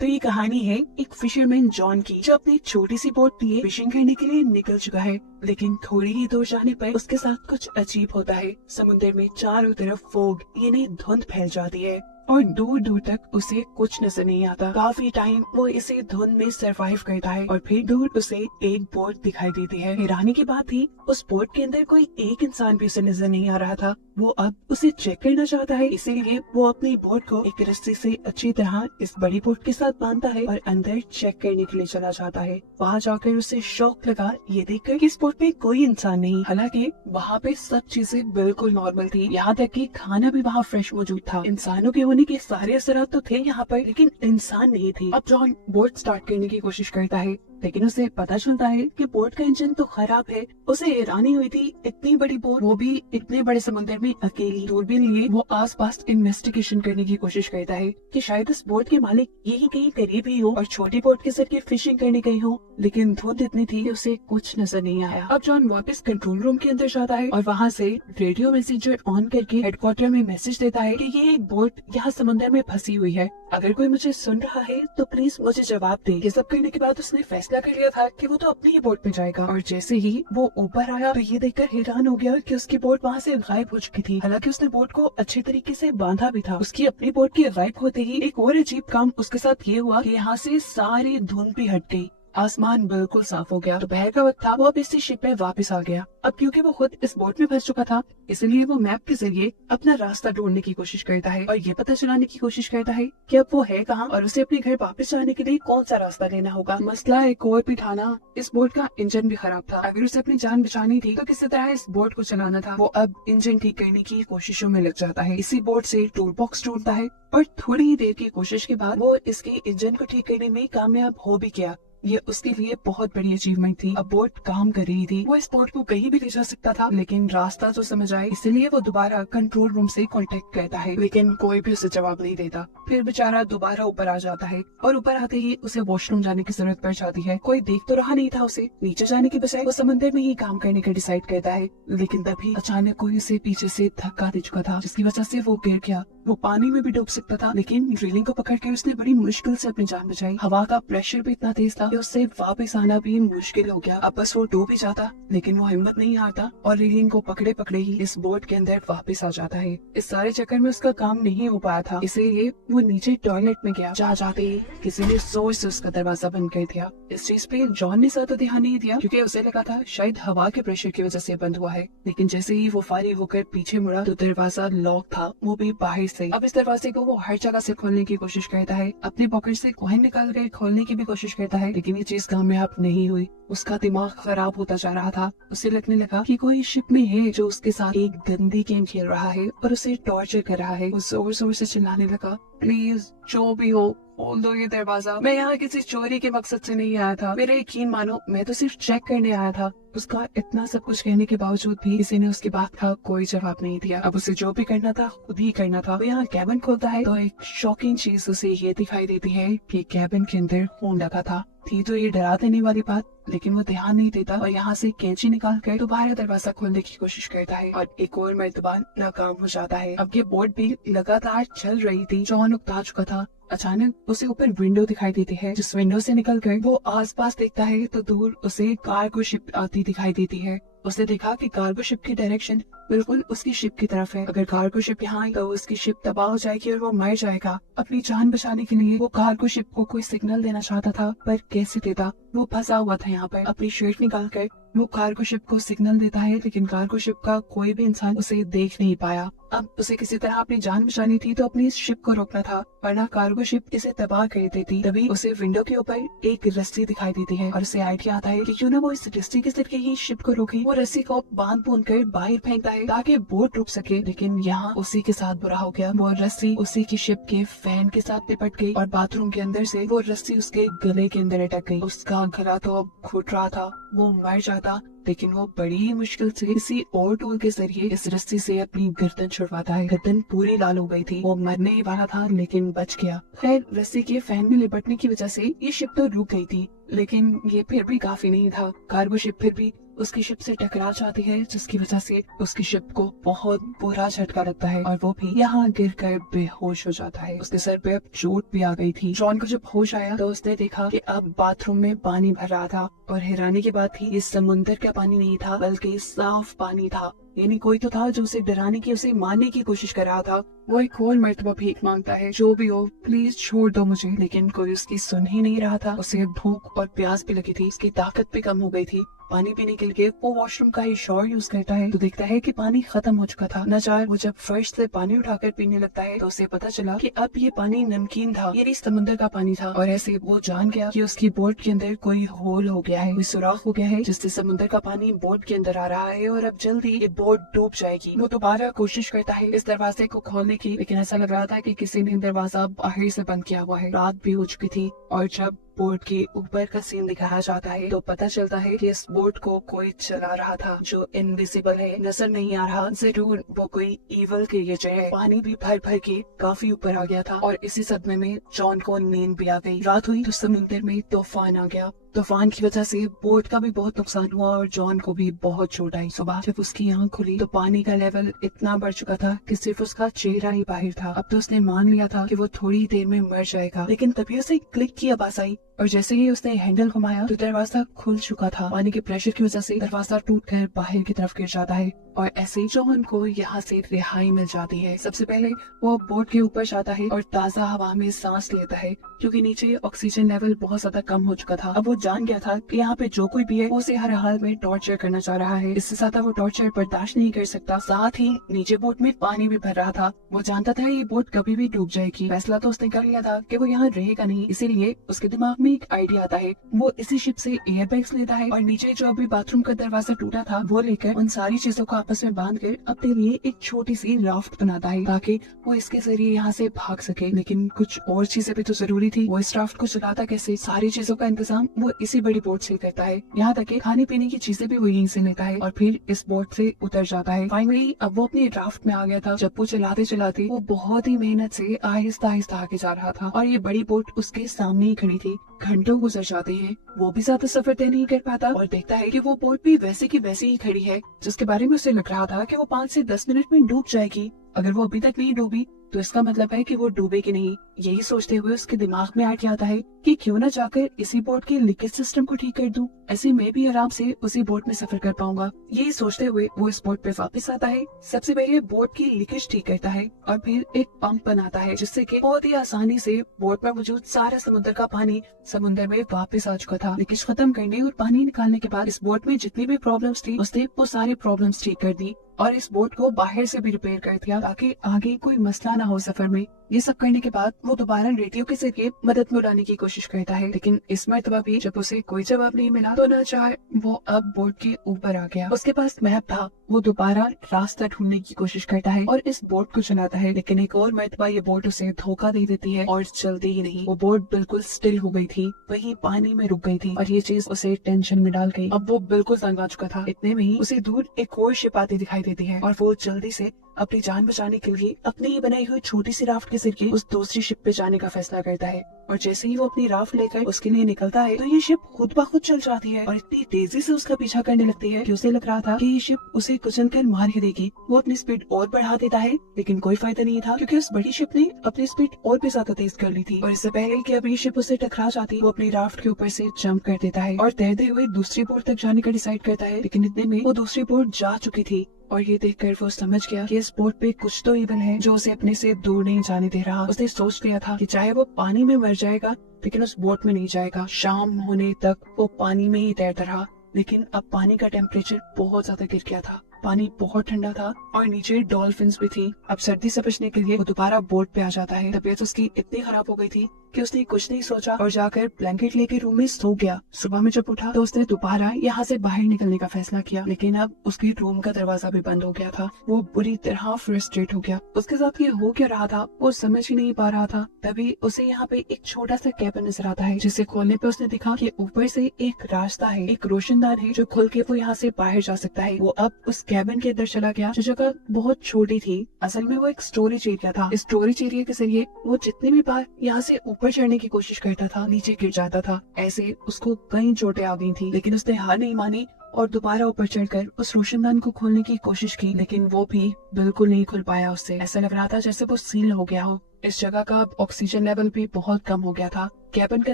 तो ये कहानी है एक फिशरमैन जॉन की, जो अपनी छोटी सी बोट लिए फिशिंग करने के लिए निकल चुका है। लेकिन थोड़ी ही दूर जाने पर उसके साथ कुछ अजीब होता है। समुद्र में चारों तरफ फोग यानी धुंध फैल जाती है और दूर दूर तक उसे कुछ नजर नहीं आता। काफी टाइम वो इसे धुंध में सरवाइव करता है और फिर दूर उसे एक बोट दिखाई देती है। हैरानी की बात थी, उस बोट के अंदर कोई एक इंसान भी उसे नजर नहीं आ रहा था। वो अब उसे चेक करना चाहता है, इसीलिए वो अपनी बोट को एक रस्सी से अच्छी तरह इस बड़ी बोट के साथ बांधता है और अंदर चेक करने के लिए चला जाता है। वहाँ जाकर उसे शौक लगा ये देखकर कि इस बोट में कोई इंसान नहीं। हालांकि वहाँ पे सब चीजें बिल्कुल नॉर्मल थी, यहाँ तक कि खाना भी वहाँ फ्रेश मौजूद था। इंसानों के होने के सारे असरात तो थे यहाँ पर, लेकिन इंसान नहीं थे। अब जॉन बोट स्टार्ट करने की कोशिश करता है, लेकिन उसे पता चलता है कि बोट का इंजन तो खराब है। उसे हैरानी हुई थी, इतनी बड़ी बोट, वो भी इतने बड़े समुद्र में अकेली। दूरबीन लिए वो आसपास इन्वेस्टिगेशन करने की कोशिश करता है कि शायद इस बोट के मालिक यही कहीं करीब ही हो और छोटी बोट के जरिए फिशिंग करने गई हो, लेकिन धुंध इतनी थी कि उसे कुछ नजर नहीं आया। अब जॉन वापस कंट्रोल रूम के अंदर जाता है और वहाँ से रेडियो मैसेजर ऑन करके हेडक्वार्टर में मैसेज देता है कि ये एक बोट यहाँ समुद्र में फंसी हुई है, अगर कोई मुझे सुन रहा है तो प्लीज मुझे जवाब दे। ये सब करने के बाद उसने फैसला कर लिया था कि वो तो अपनी ही बोट में जाएगा। और जैसे ही वो ऊपर आया तो ये देखकर हैरान हो गया कि उसकी बोट वहाँ से गायब हो चुकी थी। हालांकि उसने बोट को अच्छे तरीके से बांधा भी था। उसकी अपनी बोट के गायब होते ही एक और अजीब काम उसके साथ ये हुआ कि यहाँ से सारी धुंध भी हट गई। आसमान बिल्कुल साफ हो गया। दोपहर का वक्त था, वो अब इसी शिप में वापस आ गया। अब क्योंकि वो खुद इस बोट में फंस चुका था, इसलिए वो मैप के जरिए अपना रास्ता ढूंढने की कोशिश करता है और ये पता चलाने की कोशिश करता है कि अब वो है कहाँ और उसे अपने घर वापस जाने के लिए कौन सा रास्ता लेना होगा। मसला एक और भी था ना, इस बोट का इंजन भी खराब था। अगर उसे अपनी जान बचानी थी तो किसी तरह इस बोट को चलाना था। वो अब इंजन ठीक करने की कोशिशों में लग जाता है। इसी बोट से टूल बॉक्स ढूंढता है और थोड़ी ही देर की कोशिश के बाद वो इसके इंजन को ठीक करने में कामयाब हो भी गया। ये उसके लिए बहुत बड़ी अचीवमेंट थी। अब बोट काम कर रही थी, वो इस बोट को कहीं भी ले जा सकता था, लेकिन रास्ता तो समझ आए, इसलिए वो दोबारा कंट्रोल रूम से कांटेक्ट करता है, लेकिन कोई भी उसे जवाब नहीं देता। फिर बेचारा दोबारा ऊपर आ जाता है और ऊपर आते ही उसे वॉशरूम जाने की जरूरत पड़ जाती है। कोई देख तो रहा नहीं था उसे। नीचे जाने की बजाय वो समंदर में ही काम करने का डिसाइड करता है, लेकिन तभी अचानक कोई उसे पीछे से धक्का दे चुका था, जिसकी वजह से वो गिर गया। वो पानी में भी डूब सकता था, लेकिन रेलिंग को पकड़कर उसने बड़ी मुश्किल से अपनी जान बचाई। हवा का प्रेशर भी इतना तेज था कि उससे वापस आना भी मुश्किल हो गया। अब बस वो डूब ही जाता, लेकिन वो हिम्मत नहीं हारता और रेलिंग को पकड़े पकड़े ही इस बोट के अंदर वापस आ जाता है। इस सारे चक्कर में उसका काम नहीं हो पाया था, इसलिए वो नीचे टॉयलेट में गया। जाते ही किसी ने जोर से उसका दरवाजा बंद कर दिया। इस चीज पे जॉन ने ज्यादा ध्यान नहीं दिया, क्योंकि उसे लगा था शायद हवा के प्रेशर की वजह से बंद हुआ है। लेकिन जैसे ही वो फारिग होकर पीछे मुड़ा तो दरवाजा लॉक था, वो भी बाहर से। अब इस दरवाजे को वो हर जगह से खोलने की कोशिश करता है, अपने पॉकेट से कॉइन निकाल कर खोलने की भी कोशिश करता है, लेकिन ये चीज कामयाब नहीं हुई। उसका दिमाग खराब होता जा रहा था। उसे लगने लगा कि कोई शिप में है जो उसके साथ एक गंदी गेम खेल रहा है और उसे टॉर्चर कर रहा है। वो जोर जोर से चिल्लाने लगा, प्लीज जो भी हो खोल दो ये दरवाजा, मैं यहाँ किसी चोरी के मकसद से नहीं आया था, मेरा यकीन मानो, मैं तो सिर्फ चेक करने आया था। उसका इतना सब कुछ कहने के बावजूद भी किसी ने उसकी बात का कोई जवाब नहीं दिया। अब उसे जो भी करना था खुद ही करना था। वो यहाँ कैबिन खोलता है तो एक शॉकिंग चीज उसे ये दिखाई देती है कि कैबिन के अंदर खून लगा था। थी तो ये डरा देने वाली बात, लेकिन वो ध्यान नहीं देता और यहाँ से कैंची निकाल कर दोबारा दरवाजा खोलने की कोशिश करता है और एक और मर्तबा नाकाम हो जाता है। अब ये बोट भी लगातार चल रही थी। जॉन उकता चुका था। अचानक उसे ऊपर विंडो दिखाई देती है, जिस विंडो से निकलकर वो आसपास देखता है तो दूर उसे कार्गो शिप आती दिखाई देती है। उसने देखा कि कार्गो शिप की डायरेक्शन बिल्कुल उसकी शिप की तरफ है। अगर कार्गो शिप यहाँ आई तो उसकी शिप तबाह हो जाएगी और वो मर जाएगा। अपनी जान बचाने के लिए वो कार्गो शिप को कोई सिग्नल देना चाहता था, पर कैसे देता? वो फंसा हुआ था यहाँ पर। अपनी शर्ट निकाल कर वो कार्गो शिप को सिग्नल देता है, लेकिन कार्गो शिप का कोई भी इंसान उसे देख नहीं पाया। अब उसे किसी तरह अपनी जान बचानी थी तो अपनी इस शिप को रोकना था, वरना कार्गो शिप इसे तबाह कर देती। तभी उसे विंडो के ऊपर एक रस्सी दिखाई देती है और उसे आइडिया आता है कि क्यों ना वो इस रस्सी के जरिए ही शिप को रोके। वो रस्सी को बांध बूंद कर बाहर फेंकता है ताकि बोट रुक सके, लेकिन यहाँ उसी के साथ बुरा हो गया। वो रस्सी उसी की शिप के फैन के साथ लिपट गई और बाथरूम के अंदर से वो रस्सी उसके गले के अंदर अटक गई। उसका गला तो अब घुट रहा था, वो मर जाता, लेकिन वो बड़ी ही मुश्किल से किसी और टूल के जरिए इस रस्सी से अपनी गर्दन छुड़वाता है। गर्दन पूरी लाल हो गई थी, वो मरने ही वाला था, लेकिन बच गया। खैर, रस्सी के फैन में लिपटने की वजह से ये शिप तो रुक गई थी, लेकिन ये फिर भी काफी नहीं था। कार्गो शिप फिर भी उसकी शिप से टकरा जाती है, जिसकी वजह से उसकी शिप को बहुत बुरा झटका लगता है और वो भी यहाँ गिर कर बेहोश हो जाता है। उसके सर पे अब चोट भी आ गई थी। जॉन को जब होश आया तो उसने देखा कि अब बाथरूम में पानी भर रहा था और हैरानी की बात थी, ये समुंदर का पानी नहीं था बल्कि साफ पानी था। यानी कोई तो था जो उसे डराने की, उसे मारने की कोशिश कर रहा था। वो एक और मर्तबा भीख मांगता है, जो भी हो प्लीज छोड़ दो मुझे, लेकिन कोई उसकी सुन ही नहीं रहा था। उसे भूख और प्यास भी लगी थी, उसकी ताकत भी कम हो गई थी। पानी पीने के लिए वो वॉशरूम का ही शॉवर यूज करता है तो देखता है कि पानी खत्म हो चुका था। न चाहे वो जब फर्श से पानी उठाकर पीने लगता है तो उसे पता चला कि अब ये पानी नमकीन था, ये समुद्र का पानी था। और ऐसे वो जान गया कि उसकी बोट के अंदर कोई होल हो गया है, कोई सुराख हो गया है, जिससे समुद्र का पानी बोट के अंदर आ रहा है और अब जल्दी ये बोट डूब जाएगी। वो दोबारा कोशिश करता है इस दरवाजे को खोलने की, लेकिन ऐसा लग रहा था कि किसी ने दरवाजा बाहर से बंद किया हुआ है। रात भी हो चुकी थी और जब बोट के ऊपर का सीन दिखाया जाता है तो पता चलता है कि इस बोट को कोई चला रहा था जो इनविजिबल है, नजर नहीं आ रहा। जरूर वो कोई इवल क्रिएचर है। पानी भी भर भर के काफी ऊपर आ गया था और इसी सदमे में जॉन को नींद भी आ गई। रात हुई तो समुद्र में तूफान आ गया। तूफान की वजह से बोट का भी बहुत नुकसान हुआ और जॉन को भी बहुत चोट आई। सुबह जब उसकी आंख खुली तो पानी का लेवल इतना बढ़ चुका था कि सिर्फ उसका चेहरा ही बाहर था। अब तो उसने मान लिया था कि वो थोड़ी देर में मर जाएगा, लेकिन तभी उसे क्लिक की आवाज आई और जैसे ही उसने हैंडल घुमाया तो दरवाजा खुल चुका था। पानी के प्रेशर की वजह से दरवाजा टूटकर बाहर की तरफ गिर जाता है और ऐसे ही जॉन को यहाँ से रिहाई मिल जाती है। सबसे पहले वो बोट के ऊपर जाता है और ताज़ा हवा में सांस लेता है, क्योंकि नीचे ऑक्सीजन लेवल बहुत ज्यादा कम हो चुका था। अब वो जान गया था कि यहाँ पे जो कोई भी है वो उसे हर हाल में टॉर्चर करना चाह रहा है। इससे ज्यादा वो टॉर्चर बर्दाश्त नहीं कर सकता। साथ ही नीचे बोट में पानी भी भर रहा था। वो जानता था ये बोट कभी भी डूब जाएगी। फैसला तो उसने कर लिया था कि वो यहाँ रहेगा नहीं, इसीलिए उसके दिमाग में एक आइडिया आता है। वो इसी शिप से एयर बैग्स लेता है और नीचे जो अभी बाथरूम का दरवाजा टूटा था वो लेकर उन सारी चीजों को आपस में बांध कर अपने लिए एक छोटी सी राफ्ट बनाता है ताकि वो इसके जरिए यहाँ से भाग सके। लेकिन कुछ और चीजें भी तो जरूरी थी। वो इस राफ्ट को चलाता कैसे? सारी चीजों का इंतजाम वो इसी बड़ी बोट से करता है। यहाँ तक कि खाने पीने की चीजें भी वो यहीं से लेता है और फिर इस बोट से उतर जाता है। फाइनली अब वो अपनी राफ्ट में आ गया था। जब वो चलाते चलाते वो बहुत ही मेहनत से आहिस्ता आहिस्ता आगे जा रहा था और ये बड़ी बोट उसके सामने ही खड़ी थी। घंटों गुजर जाते हैं, वो भी ज्यादा सफर तय नहीं कर पाता और देखता है कि वो बोट भी वैसे की वैसे ही खड़ी है जिसके बारे में उसे लग रहा था कि वो 5 से 10 मिनट में डूब जाएगी। अगर वो अभी तक नहीं डूबी तो इसका मतलब है कि वो डूबेगी नहीं। यही सोचते हुए उसके दिमाग में आइडिया आता है कि क्यों न जाकर इसी बोट के लीकेज सिस्टम को ठीक कर दूं, ऐसे मैं भी आराम से उसी बोट में सफर कर पाऊंगा। यही सोचते हुए वो इस बोट पे वापस आता है। सबसे पहले बोट की लीकेज ठीक करता है और फिर एक पंप बनाता है जिससे कि बहुत ही आसानी से बोट में मौजूद सारा समुद्र का पानी समुद्र में वापस आ चुका था। लीकेज खत्म करने और पानी निकालने के बाद इस बोट में जितनी भी प्रॉब्लम्स थी उसने वो सारी प्रॉब्लम्स ठीक कर दी और इस बोट को बाहर से भी रिपेयर कर दिया ताकि आगे कोई मसला ना हो सफर में। ये सब करने के बाद वो दोबारा रेडियो के जरिए मदद बुलाने की कोशिश करता है, लेकिन इस मर्तबा भी जब उसे कोई जवाब नहीं मिला तो न चाहे वो अब बोट के ऊपर आ गया। उसके पास मैप था। वो दोबारा रास्ता ढूंढने की कोशिश करता है और इस बोट को चलाता है, लेकिन एक और मर्तबा ये बोट उसे धोखा दे देती है और चलती ही नहीं। वो बोट बिल्कुल स्टिल हो गई थी, वही पानी में रुक गई थी और ये चीज उसे टेंशन में डाल गई। अब वो बिल्कुल तंग आ चुका था। इतने में ही उसे दूर एक और शिप आती दिखाई देती है और वो जल्दी से अपनी जान बचाने के लिए अपनी ही बनाई हुई छोटी सी राफ्ट के जरिए उस दूसरी शिप पे जाने का फैसला करता है। और जैसे ही वो अपनी राफ्ट लेकर उसके लिए निकलता है तो ये शिप खुद ब खुद चल जाती है और इतनी तेजी से उसका पीछा करने लगती है कि उसे लग रहा था कि ये शिप उसे कुचल कर मार ही देगी। वो अपनी स्पीड और बढ़ा देता है, लेकिन कोई फायदा नहीं था क्योंकि उस बड़ी शिप ने अपनी स्पीड और भी ज्यादा तेज कर ली थी। और इससे पहले कि अब ये शिप उसे टकरा जाती, वो अपनी राफ्ट के ऊपर से जंप कर देता है और तैरते हुए दूसरी बोट तक जाने का डिसाइड करता है। लेकिन इतने में वो दूसरी बोट जा चुकी थी और ये देखकर वो समझ गया कि इस बोट पे कुछ तो इवल है जो उसे अपने से दूर नहीं जाने दे रहा। उसने सोच लिया था कि चाहे वो पानी में मर जाएगा लेकिन उस बोट में नहीं जाएगा। शाम होने तक वो पानी में ही तैरता रहा, लेकिन अब पानी का टेम्परेचर बहुत ज्यादा गिर गया था। पानी बहुत ठंडा था और नीचे डॉल्फिन्स भी थी। अब सर्दी से बचने के लिए वो दोबारा बोट पे आ जाता है। तबीयत उसकी इतनी खराब हो गई थी कि उसने कुछ नहीं सोचा और जाकर ब्लैंकेट लेके रूम में सो गया। सुबह में जब उठा तो उसने दोबारा यहाँ से बाहर निकलने का फैसला किया, लेकिन अब उसके रूम का दरवाजा भी बंद हो गया था। वो बुरी तरह फ्रस्ट्रेट हो गया। उसके साथ ये हो क्या रहा था वो समझ ही नहीं पा रहा था। तभी उसे यहाँ पे एक छोटा सा कैबिन नजर आता है जिसे खोलने पे उसने देखा कि ऊपर से एक रास्ता है, एक रोशनदान है जो खुल के वो यहाँ से बाहर जा सकता है। वो अब उस कैबिन के अंदर चला गया जो जगह बहुत छोटी थी। असल में वो एक स्टोरेज एरिया था। इस स्टोरेज एरिया के जरिए वो जितनी भी बार यहाँ से ऊपर चढ़ने की कोशिश करता था नीचे गिर जाता था। ऐसे उसको कई चोटें आ गई थी, लेकिन उसने हार नहीं मानी और दोबारा ऊपर चढ़कर उस रोशनदान को खोलने की कोशिश की, लेकिन वो भी बिल्कुल नहीं खुल पाया उससे। ऐसा लग रहा था जैसे वो सील हो गया हो। इस जगह का ऑक्सीजन लेवल भी बहुत कम हो गया था। कैबिन का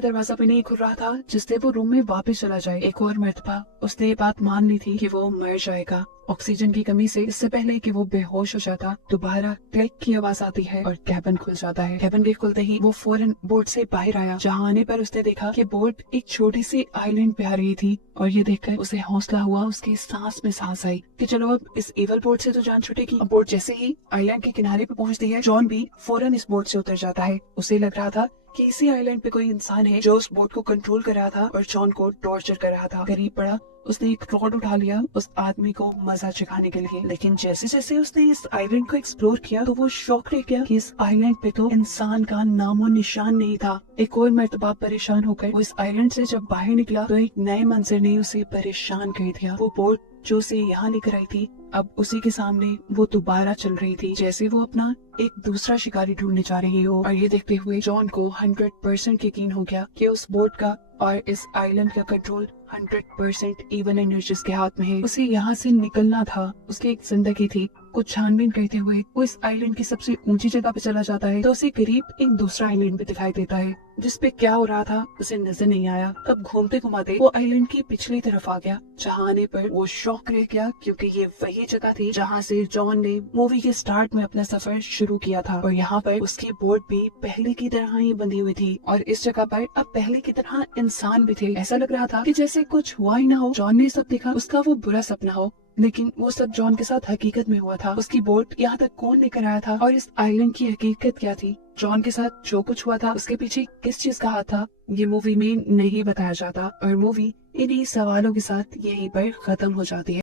दरवाजा भी नहीं खुल रहा था जिससे वो रूम में वापस चला जाए। एक और मर्तबा उसने ये बात मान ली थी कि वो मर जाएगा। ऑक्सीजन की कमी से इससे पहले कि वो बेहोश हो जाता, दोबारा क्लिक की आवाज आती है और कैबिन खुल जाता है। कैबिन के खुलते ही वो फौरन बोट से बाहर आया। जहाँ आने पर उसने देखा कि बोट एक छोटी सी आइलैंड पे आ रही थी और ये देखकर उसे हौसला हुआ, उसकी सांस में सांस आई कि चलो अब इस एवल बोट से तो जान छूटेगी। अब बोट जैसे ही आइलैंड के किनारे पे पहुंचती है, जॉन भी फौरन इस बोट से उतर जाता है। उसे लग रहा था कि इसी आइलैंड पे कोई इंसान है जो उस बोट को कंट्रोल कर रहा था और जॉन को टॉर्चर कर रहा था। करीब पड़ा, उसने एक रॉड उठा लिया उस आदमी को मजा चखाने के लिए। लेकिन जैसे जैसे उसने इस आइलैंड को एक्सप्लोर किया तो वो शॉक रह गया कि इस आइलैंड पे तो इंसान का नामो निशान नहीं था। एक और मर्तबा परेशान होकर वो इस आइलैंड से जब बाहर निकला तो एक नए मंजर ने उसे परेशान कर दिया। वो बोट जो उसे यहाँ लेकर आई थी, अब उसी के सामने वो दोबारा चल रही थी, जैसे वो अपना एक दूसरा शिकारी ढूंढने जा रही हो। और ये देखते हुए जॉन को 100% यकीन हो गया कि उस बोट का और इस आइलैंड का कंट्रोल 100% इवन एनर्जीज के हाथ में है। उसे यहाँ से निकलना था, उसकी एक जिंदगी थी। कुछ छानबीन करते हुए वो इस आइलैंड की सबसे ऊंची जगह पे चला जाता है तो उसे करीब एक दूसरा आइलैंड भी दिखाई देता है जिसपे क्या हो रहा था उसे नजर नहीं आया। तब घूमते घुमाते वो आइलैंड की पिछली तरफ आ गया, जहाँ आने पर वो शॉक रह गया क्योंकि ये वही जगह थी जहाँ से जॉन ने मूवी के स्टार्ट में अपना सफर शुरू किया था। और यहाँ पर उसकी बोट भी पहले की तरह ही बंधी हुई थी और इस जगह पर अब पहले की तरह इंसान भी थे। ऐसा लग रहा था कि जैसे कुछ हुआ ही ना हो। जॉन ने सब देखा, उसका वो बुरा सपना हो, लेकिन वो सब जॉन के साथ हकीकत में हुआ था। उसकी बोट यहाँ तक कौन लेकर आया था और इस आइलैंड की हकीकत क्या थी? जॉन के साथ जो कुछ हुआ था उसके पीछे किस चीज का हाथ था, ये मूवी में नहीं बताया जाता और मूवी इन्हीं सवालों के साथ यहीं पर खत्म हो जाती है।